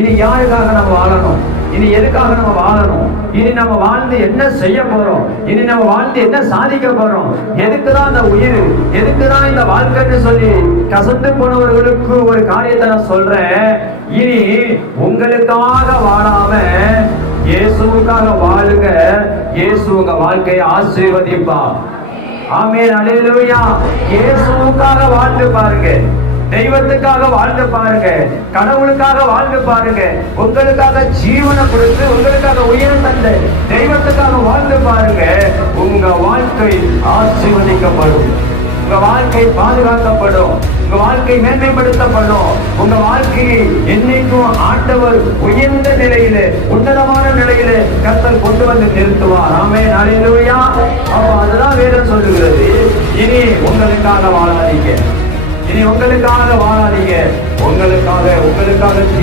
இனி யாருக்காக நம்ம வாழணும் இனி எதுக்காக நம்ம வாழணும் இனி நம்ம வாழ்ந்து என்ன செய்ய போறோம் இனி நம்ம வாழ்ந்து என்ன சாதிக்க போறோம் எதுக்குதான் இந்த உயிர் எதுக்குதான் இந்த வாழ்க்கைன்னு சொல்லி கசந்து போனவர்களுக்கு ஒரு காரியத்தை நான் சொல்றேன் இனி உங்களுக்காக வாழாம இயேசுக்காக வாழுங்க இயேசு உங்க வாழ்க்கையை ஆசீர்வதிப்பா ஆமே அலையிலுயா இயேசுக்காக வாழ்ந்து பாருங்க தெய்வத்துக்காக வாழ்ந்து பாருங்க கடவுளுக்காக வாழ்ந்து பாருங்க உங்களுக்காக ஜீவனை கொடுத்து உங்களுக்காக உயிரை தந்த தெய்வத்துக்காக வாழ்ந்து பாருங்க உங்க வாழ்க்கை ஆசீர்வதிக்கப்படும் உங்க வாழ்க்கை பாதுகாக்கப்படும் உங்க வாழ்க்கை மேன்மைப்படுத்தப்படும் உங்க வாழ்க்கையை என்னைக்கும் ஆண்டவர் உயர்ந்த நிலையில உன்னதமான நிலையில கத்தல் கொண்டு வந்து நிறுத்துவார் ஆமே நலையிலுயா அப்ப அதுதான் வேதம் சொல்லுகிறது இனி உங்களுக்காக வாழாதீங்க இனி உங்களுக்காக வாழாதீங்க உங்களுக்காக உங்களுக்காக